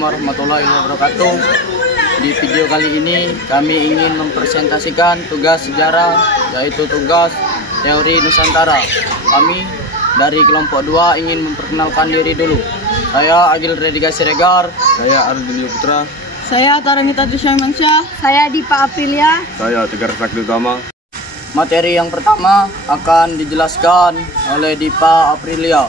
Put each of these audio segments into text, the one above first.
warahmatullahi wabarakatuh. Di video kali ini kami ingin mempresentasikan tugas sejarah, yaitu tugas teori Nusantara. Kami dari kelompok 2 ingin memperkenalkan diri dulu. Saya Agil Redika Siregar. Saya Arjun Putra. Saya Taranita Trisyamansyah. Saya Dipa Aprilia. Saya Tegar Sakti Utama. Materi yang pertama akan dijelaskan oleh Dipa Aprilia.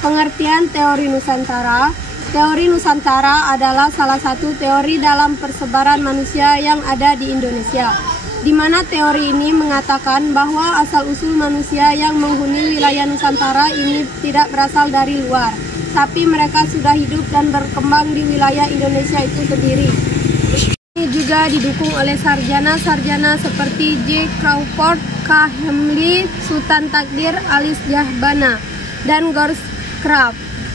Pengertian teori Nusantara. Teori Nusantara adalah salah satu teori dalam persebaran manusia yang ada di Indonesia, di mana teori ini mengatakan bahwa asal-usul manusia yang menghuni wilayah Nusantara ini tidak berasal dari luar, tapi mereka sudah hidup dan berkembang di wilayah Indonesia itu sendiri. Ini juga didukung oleh sarjana-sarjana seperti J. Crawford, K. Hemley, Sultan Takdir, Alice Jahbana, dan Gorskraf.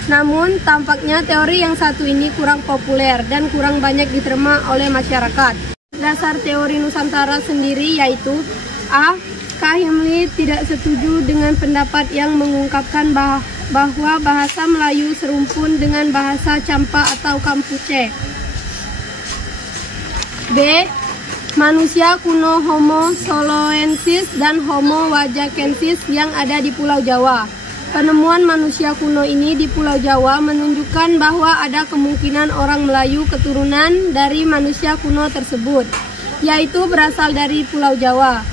Namun, tampaknya teori yang satu ini kurang populer dan kurang banyak diterima oleh masyarakat. Dasar teori Nusantara sendiri yaitu A. K. Hemley tidak setuju dengan pendapat yang mengungkapkan bahwa bahasa Melayu serumpun dengan bahasa Campa atau Kampuche. B. Manusia kuno Homo soloensis dan Homo wajakensis yang ada di Pulau Jawa. Penemuan manusia kuno ini di Pulau Jawa menunjukkan bahwa ada kemungkinan orang Melayu keturunan dari manusia kuno tersebut, yaitu berasal dari Pulau Jawa.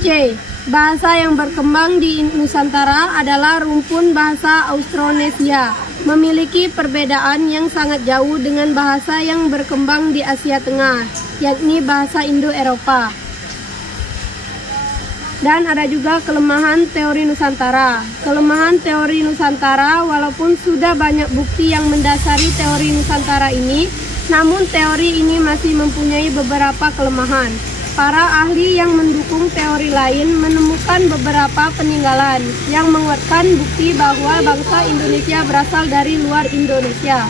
C. Bahasa yang berkembang di Nusantara adalah rumpun bahasa Austronesia, memiliki perbedaan yang sangat jauh dengan bahasa yang berkembang di Asia Tengah, yakni bahasa Indo-Eropa. Dan ada juga kelemahan teori Nusantara. Kelemahan teori Nusantara, walaupun sudah banyak bukti yang mendasari teori Nusantara ini, namun teori ini masih mempunyai beberapa kelemahan. Para ahli yang mendukung teori lain menemukan beberapa peninggalan yang menguatkan bukti bahwa bangsa Indonesia berasal dari luar Indonesia.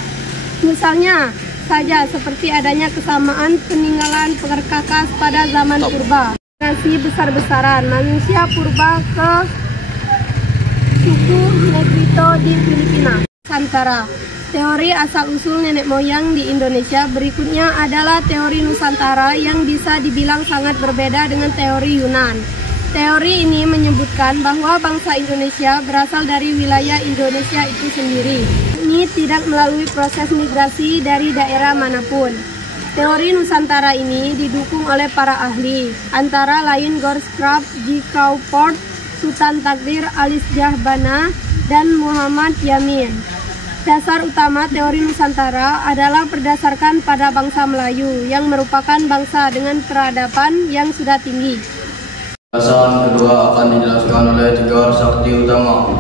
Misalnya saja seperti adanya kesamaan peninggalan perkakas pada zaman purba. Nasi besar-besaran manusia purba ke suku Negrito di Filipina. Nusantara. Teori asal-usul nenek moyang di Indonesia berikutnya adalah teori Nusantara yang bisa dibilang sangat berbeda dengan teori Yunan. Teori ini menyebutkan bahwa bangsa Indonesia berasal dari wilayah Indonesia itu sendiri. Ini tidak melalui proses migrasi dari daerah manapun. Teori Nusantara ini didukung oleh para ahli, antara lain Gorskraf, J. Crawford, Sultan Takdir, Alice Jahbana, dan Muhammad Yamin. Dasar utama teori Nusantara adalah berdasarkan pada bangsa Melayu, yang merupakan bangsa dengan peradaban yang sudah tinggi. Penjelasan kedua akan dijelaskan oleh Tegar Sakti Utama.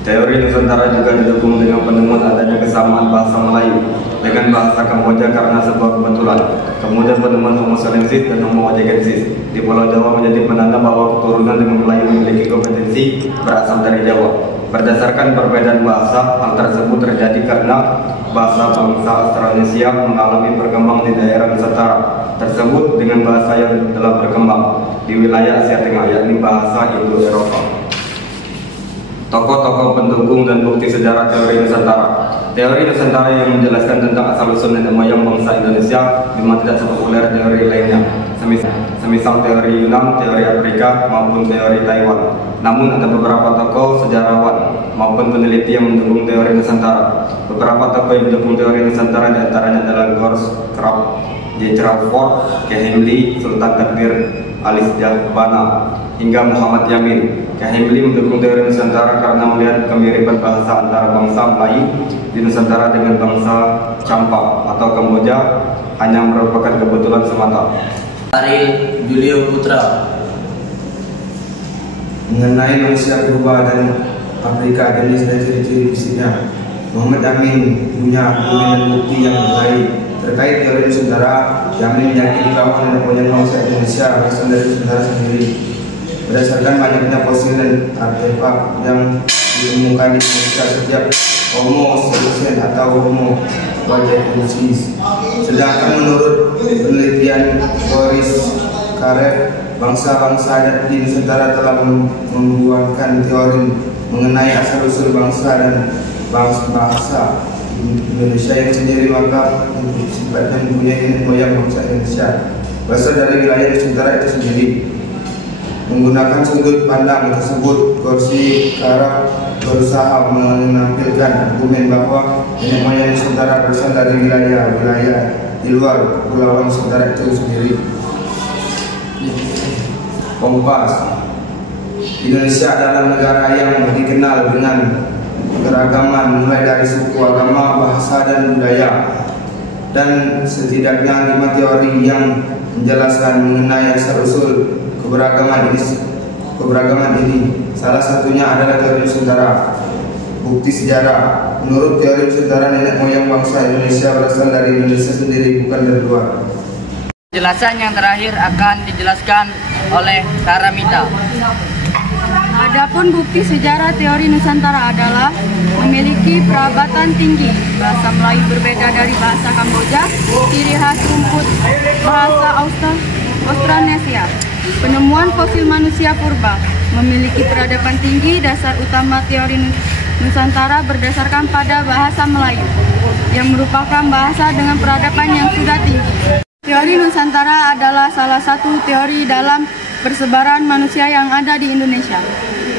Teori Nusantara juga didukung dengan penemuan adanya kesamaan bahasa Melayu dengan bahasa Kamboja karena sebuah kebetulan. Kemudian penemuan Homo soloensis dan Homo wajakensis di Pulau Jawa menjadi penanda bahwa keturunan dengan Melayu memiliki kompetensi berasal dari Jawa. Berdasarkan perbedaan bahasa, hal tersebut terjadi karena bahasa bangsa Austronesia mengalami perkembangan di daerah Nusantara tersebut dengan bahasa yang telah berkembang di wilayah Asia Tengah, yakni bahasa Indo-Eropa. Tokoh-tokoh pendukung dan bukti sejarah teori Nusantara. Teori Nusantara yang menjelaskan tentang asal-usul nenek moyang bangsa Indonesia memang tidak sepopuler teori lainnya, semisal teori Yunan, teori Afrika, maupun teori Taiwan. Namun ada beberapa tokoh sejarawan maupun peneliti yang mendukung teori Nusantara. Beberapa tokoh yang mendukung teori Nusantara diantaranya adalah Gorskraf, J. Crawford, K. Hemley, Sultan Takdir, Alice Jahbana, hingga Muhammad Yamin. K. Hemley mendukung teori Nusantara karena melihat kemiripan bahasa antara bangsa Melayu di Nusantara dengan bangsa Campa atau Kamboja hanya merupakan kebetulan semata. Dari Julio Putra. Mengenai manusia purba dan Afrika, jenis dan ciri-ciri fisiknya, Muhammad Yamin punya argumen dan bukti yang baik terkait teori Nusantara. Yamin meyakini bahwa nenek moyang bangsa Indonesia berasal dari Nusantara sendiri. Berdasarkan banyaknya fosil dan artefak yang ditemukan di Indonesia setiap Homo soloensis atau Homo wajakensis. Sedangkan menurut penelitian Boris Karep, bangsa-bangsa adat di Nusantara telah membuatkan teori mengenai asal-usul bangsa dan bahasa Indonesia yang sendiri, maka sifatnya mempunyai nenek moyang bangsa Indonesia. Berasal dari wilayah Nusantara itu sendiri. Menggunakan sudut pandang tersebut, Gorsi Karab berusaha menampilkan argumen bahwa nenek moyang Nusantara berasal dari wilayah-wilayah di luar Kepulauan Nusantara itu sendiri. Kompas. Indonesia adalah negara yang dikenal dengan keragaman mulai dari suku, agama, bahasa, dan budaya. Dan setidaknya 5 teori yang menjelaskan mengenai asal-usul keberagaman ini. Salah satunya adalah teori Nusantara. Bukti sejarah. Menurut teori Nusantara, nenek moyang bangsa Indonesia berasal dari Indonesia sendiri, bukan dari luar. Penjelasan yang terakhir akan dijelaskan oleh Taramita. Adapun bukti sejarah teori Nusantara adalah memiliki perabatan tinggi. Bahasa Melayu berbeda dari bahasa Kamboja, ciri khas rumput bahasa Austronesia. Penemuan fosil manusia purba memiliki peradaban tinggi. Dasar utama teori Nusantara berdasarkan pada bahasa Melayu, yang merupakan bahasa dengan peradaban yang sudah tinggi. Teori Nusantara adalah salah satu teori dalam persebaran manusia yang ada di Indonesia,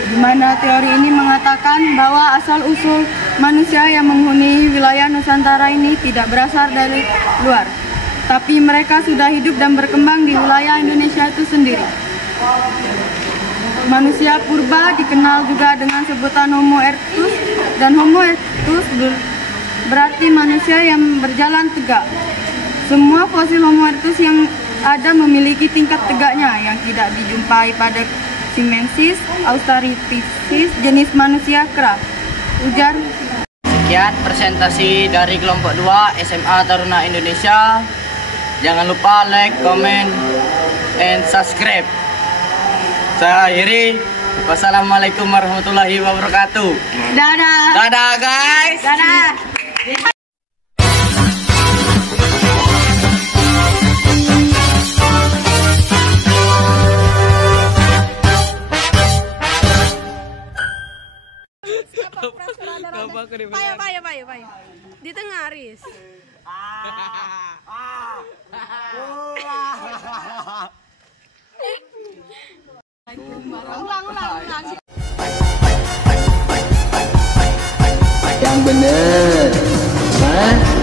di mana teori ini mengatakan bahwa asal-usul manusia yang menghuni wilayah Nusantara ini tidak berasal dari luar, tapi mereka sudah hidup dan berkembang di wilayah Indonesia itu sendiri. Manusia purba dikenal juga dengan sebutan Homo erectus, dan Homo erectus berarti manusia yang berjalan tegak. Semua fosil Homo erectus yang ada memiliki tingkat tegaknya yang tidak dijumpai pada Simensis australopithecus jenis manusia kera. Ujar. Sekian presentasi dari kelompok 2 SMA Taruna Indonesia. Jangan lupa like, comment, and subscribe. Saya akhiri. Wassalamualaikum warahmatullahi wabarakatuh. Dadah. Dadah guys. Dadah. Payo. Di tengah, Aris. Ulang. Yang bener. Hah?